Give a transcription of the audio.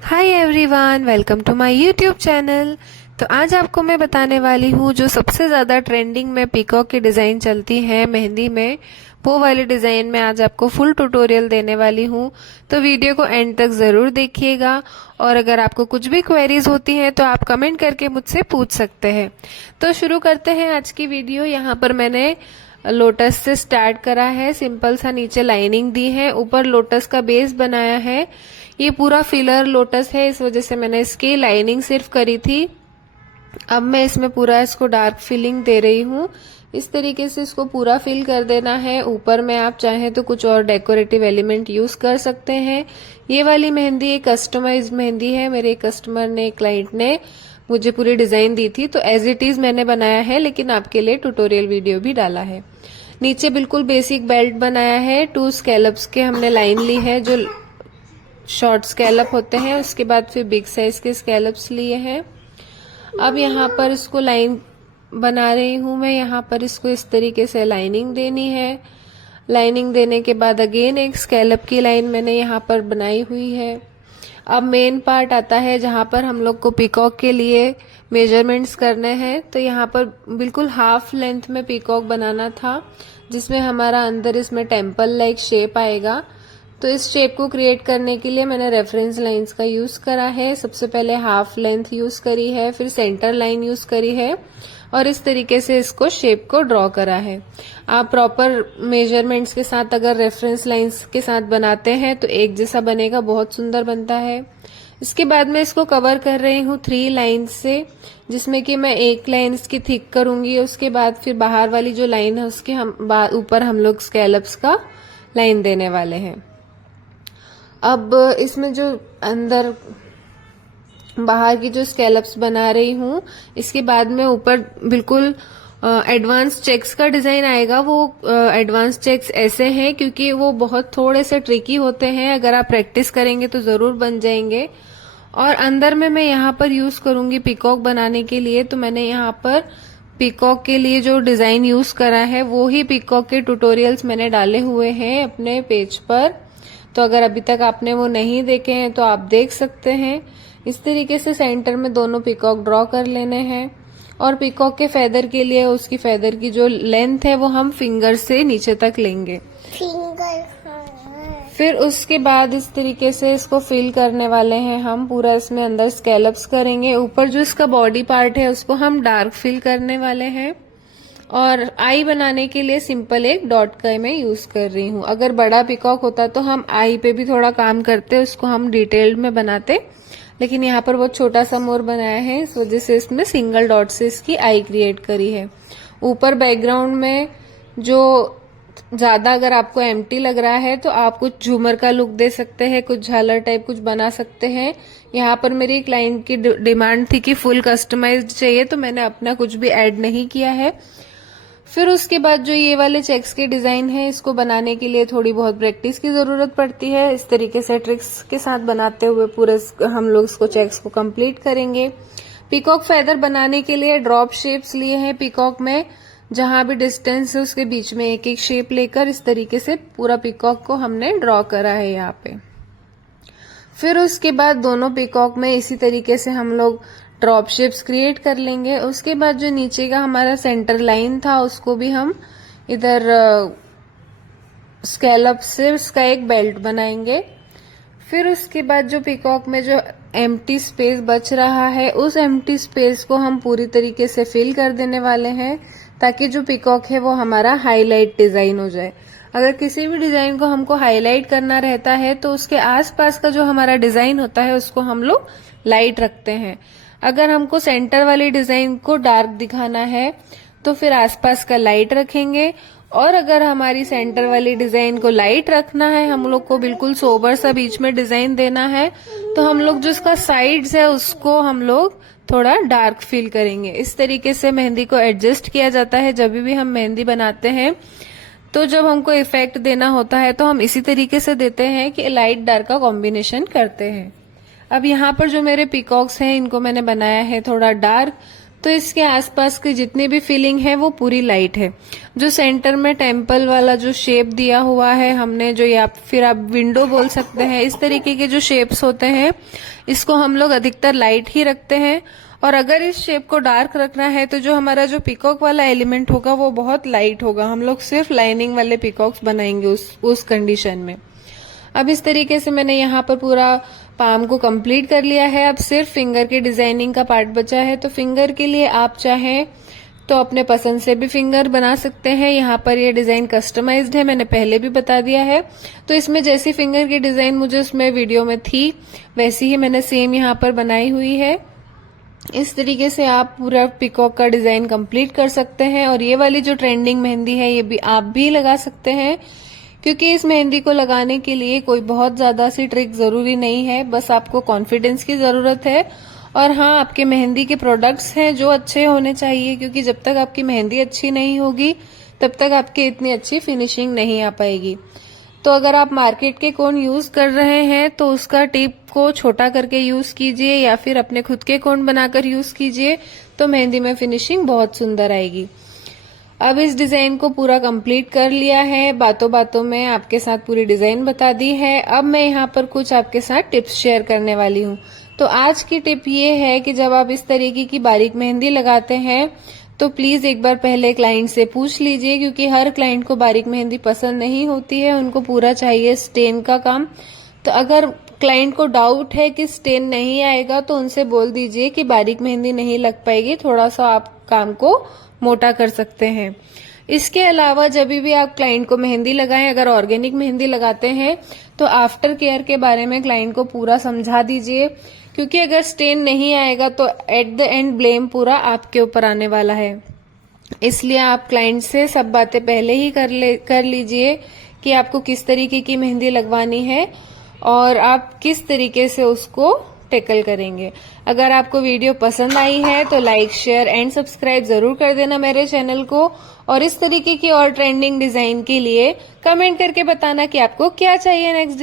Hi everyone, welcome to my YouTube channel. तो आज आपको मैं बताने वाली हूँ जो सबसे ज़्यादा ट्रेंडिंग में पीकॉक की डिज़ाइन चलती है मेहंदी में, वो वाली डिज़ाइन में आज आपको फुल ट्यूटोरियल देने वाली हूँ। तो वीडियो को एंड तक ज़रूर देखिएगा और अगर आपको कुछ भी क्वेरीज होती हैं तो आप कमेंट करके मुझसे पूछ सकते हैं। तो शुरू करते हैं आज की वीडियो। यहाँ पर मैंने लोटस से स्टार्ट करा है, सिंपल सा नीचे लाइनिंग दी है, ऊपर लोटस का बेस बनाया है। ये पूरा फिलर लोटस है, इस वजह से मैंने इसकी लाइनिंग सिर्फ करी थी। अब मैं इसमें पूरा इसको डार्क फिलिंग दे रही हूँ। इस तरीके से इसको पूरा फिल कर देना है। ऊपर में आप चाहें तो कुछ और डेकोरेटिव एलिमेंट यूज कर सकते हैं। ये वाली मेहंदी एक कस्टमाइज मेहंदी है, मेरे कस्टमर ने, क्लाइंट ने मुझे पूरी डिजाइन दी थी, तो एज इट इज मैंने बनाया है, लेकिन आपके लिए ट्यूटोरियल वीडियो भी डाला है। नीचे बिल्कुल बेसिक बेल्ट बनाया है, 2 स्कैलप्स के हमने लाइन ली है, जो शॉर्ट स्कैलप होते हैं, उसके बाद फिर बिग साइज के स्कैलप्स लिए हैं। अब यहाँ पर इसको लाइन बना रही हूँ मैं। यहाँ पर इसको इस तरीके से लाइनिंग देनी है। लाइनिंग देने के बाद अगेन एक स्कैलप की लाइन मैंने यहाँ पर बनाई हुई है। अब मेन पार्ट आता है जहाँ पर हम लोग को पीकॉक के लिए मेजरमेंट्स करने हैं। तो यहाँ पर बिल्कुल हाफ लेंथ में पीकॉक बनाना था, जिसमें हमारा अंदर इसमें टेम्पल लाइक शेप आएगा। तो इस शेप को क्रिएट करने के लिए मैंने रेफरेंस लाइंस का यूज करा है। सबसे पहले हाफ लेंथ यूज करी है, फिर सेंटर लाइन यूज करी है और इस तरीके से इसको शेप को ड्रॉ करा है। आप प्रॉपर मेजरमेंट्स के साथ अगर रेफरेंस लाइंस के साथ बनाते हैं तो एक जैसा बनेगा, बहुत सुंदर बनता है। इसके बाद मैं इसको कवर कर रही हूँ 3 लाइंस से, जिसमें कि मैं एक लाइन इसकी थिक करूंगी। उसके बाद फिर बाहर वाली जो लाइन है उसके ऊपर हम लोग स्कैलप्स का लाइन देने वाले हैं। अब इसमें जो अंदर बाहर की जो स्कैलप्स बना रही हूँ, इसके बाद में ऊपर बिल्कुल एडवांस चेक्स का डिजाइन आएगा। वो एडवांस चेक्स ऐसे हैं क्योंकि वो बहुत थोड़े से ट्रिकी होते हैं, अगर आप प्रैक्टिस करेंगे तो जरूर बन जाएंगे। और अंदर में मैं यहाँ पर यूज करूंगी पीकॉक बनाने के लिए। तो मैंने यहाँ पर पीकॉक के लिए जो डिजाइन यूज करा है वो ही पीकॉक के ट्यूटोरियल्स मैंने डाले हुए हैं अपने पेज पर। तो अगर अभी तक आपने वो नहीं देखे हैं तो आप देख सकते हैं। इस तरीके से सेंटर में दोनों पीकॉक ड्रॉ कर लेने हैं। और पीकॉक के फेदर के लिए उसकी फेदर की जो लेंथ है वो हम फिंगर से नीचे तक लेंगे। फिर उसके बाद इस तरीके से इसको फिल करने वाले हैं हम। पूरा इसमें अंदर स्कैलप्स करेंगे। ऊपर जो इसका बॉडी पार्ट है उसको हम डार्क फिल करने वाले हैं। और आई बनाने के लिए सिंपल एक डॉट का मैं यूज कर रही हूँ। अगर बड़ा पीकॉक होता तो हम आई पे भी थोड़ा काम करते, उसको हम डिटेल्ड में बनाते, लेकिन यहाँ पर बहुत छोटा सा मोर बनाया है, इस वजह से इसमें सिंगल डॉट से इसकी आई क्रिएट करी है। ऊपर बैकग्राउंड में जो ज्यादा अगर आपको एम्प्टी लग रहा है तो आप कुछ झूमर का लुक दे सकते हैं, कुछ झालर टाइप कुछ बना सकते हैं। यहाँ पर मेरी क्लाइंट की डिमांड थी कि फुल कस्टमाइज्ड चाहिए, तो मैंने अपना कुछ भी ऐड नहीं किया है। फिर उसके बाद जो ये वाले चेक्स के डिजाइन है, इसको बनाने के लिए थोड़ी बहुत प्रैक्टिस की जरूरत पड़ती है। इस तरीके से ट्रिक्स के साथ बनाते हुए पूरे हम लोग इसको चेक्स को कंप्लीट करेंगे। पीकॉक फेदर बनाने के लिए ड्रॉप शेप्स लिए हैं पीकॉक में। जहां भी डिस्टेंस है उसके बीच में एक एक शेप लेकर इस तरीके से पूरा पीकॉक को हमने ड्रॉ करा है यहाँ पे। फिर उसके बाद दोनों पीकॉक में इसी तरीके से हम लोग ड्रॉप शेप्स क्रिएट कर लेंगे। उसके बाद जो नीचे का हमारा सेंटर लाइन था उसको भी हम इधर स्कैलप से उसका एक बेल्ट बनाएंगे। फिर उसके बाद जो पीकॉक में जो एम्प्टी स्पेस बच रहा है, उस एम्प्टी स्पेस को हम पूरी तरीके से फिल कर देने वाले हैं, ताकि जो पीकॉक है वो हमारा हाईलाइट डिजाइन हो जाए। अगर किसी भी डिजाइन को हमको हाईलाइट करना रहता है तो उसके आसपास का जो हमारा डिजाइन होता है उसको हम लोग लाइट रखते हैं। अगर हमको सेंटर वाली डिजाइन को डार्क दिखाना है तो फिर आसपास का लाइट रखेंगे। और अगर हमारी सेंटर वाली डिजाइन को लाइट रखना है, हम लोग को बिल्कुल सोबर सा बीच में डिजाइन देना है, तो हम लोग जो इसका साइड्स है उसको हम लोग थोड़ा डार्क फील करेंगे। इस तरीके से मेहंदी को एडजस्ट किया जाता है। जब भी हम मेहंदी बनाते हैं तो जब हमको इफेक्ट देना होता है तो हम इसी तरीके से देते हैं कि लाइट डार्क का कॉम्बिनेशन करते हैं। अब यहाँ पर जो मेरे पीकॉक्स हैं इनको मैंने बनाया है थोड़ा डार्क। तो इसके आसपास की जितनी भी फिलिंग है वो पूरी लाइट है। जो सेंटर में टेम्पल वाला जो शेप दिया हुआ है हमने, जो या फिर आप विंडो बोल सकते हैं, इस तरीके के जो शेप्स होते हैं इसको हम लोग अधिकतर लाइट ही रखते हैं। और अगर इस शेप को डार्क रखना है तो जो हमारा जो पिकॉक वाला एलिमेंट होगा वो बहुत लाइट होगा। हम लोग सिर्फ लाइनिंग वाले पिकॉक्स बनाएंगे उस कंडीशन में। अब इस तरीके से मैंने यहाँ पर पूरा पाम को कंप्लीट कर लिया है। अब सिर्फ फिंगर की डिजाइनिंग का पार्ट बचा है। तो फिंगर के लिए आप चाहें तो अपने पसंद से भी फिंगर बना सकते हैं। यहाँ पर ये डिजाइन कस्टमाइज्ड है, मैंने पहले भी बता दिया है। तो इसमें जैसी फिंगर की डिजाइन मुझे उसमें वीडियो में थी वैसी ही मैंने सेम यहाँ पर बनाई हुई है। इस तरीके से आप पूरा पिकॉक का डिजाइन कंप्लीट कर सकते हैं। और ये वाली जो ट्रेंडिंग मेहंदी है ये भी आप भी लगा सकते हैं, क्योंकि इस मेहंदी को लगाने के लिए कोई बहुत ज्यादा सी ट्रिक जरूरी नहीं है, बस आपको कॉन्फिडेंस की जरूरत है। और हाँ, आपके मेहंदी के प्रोडक्ट्स हैं जो अच्छे होने चाहिए, क्योंकि जब तक आपकी मेहंदी अच्छी नहीं होगी तब तक आपकी इतनी अच्छी फिनिशिंग नहीं आ पाएगी। तो अगर आप मार्केट के कोन यूज कर रहे हैं तो उसका टिप को छोटा करके यूज कीजिए या फिर अपने खुद के कोन बनाकर यूज कीजिए, तो मेहंदी में फिनिशिंग बहुत सुंदर आएगी। अब इस डिजाइन को पूरा कंप्लीट कर लिया है, बातों बातों में आपके साथ पूरी डिजाइन बता दी है। अब मैं यहाँ पर कुछ आपके साथ टिप्स शेयर करने वाली हूँ। तो आज की टिप ये है कि जब आप इस तरीके की बारीक मेहंदी लगाते हैं तो प्लीज एक बार पहले क्लाइंट से पूछ लीजिए, क्योंकि हर क्लाइंट को बारीक मेहंदी पसंद नहीं होती है, उनको पूरा चाहिए स्टेन का काम। तो अगर क्लाइंट को डाउट है कि स्टेन नहीं आएगा तो उनसे बोल दीजिए कि बारीक मेहंदी नहीं लग पाएगी, थोड़ा सा आप काम को मोटा कर सकते हैं। इसके अलावा जब भी आप क्लाइंट को मेहंदी लगाएं, अगर ऑर्गेनिक मेहंदी लगाते हैं तो आफ्टर केयर के बारे में क्लाइंट को पूरा समझा दीजिए, क्योंकि अगर स्टेन नहीं आएगा तो एट द एंड ब्लेम पूरा आपके ऊपर आने वाला है। इसलिए आप क्लाइंट से सब बातें पहले ही कर लीजिए कि आपको किस तरीके की मेहंदी लगवानी है और आप किस तरीके से उसको टैकल करेंगे। अगर आपको वीडियो पसंद आई है तो लाइक, शेयर एंड सब्सक्राइब जरूर कर देना मेरे चैनल को। और इस तरीके की और ट्रेंडिंग डिजाइन के लिए कमेंट करके बताना कि आपको क्या चाहिए नेक्स्ट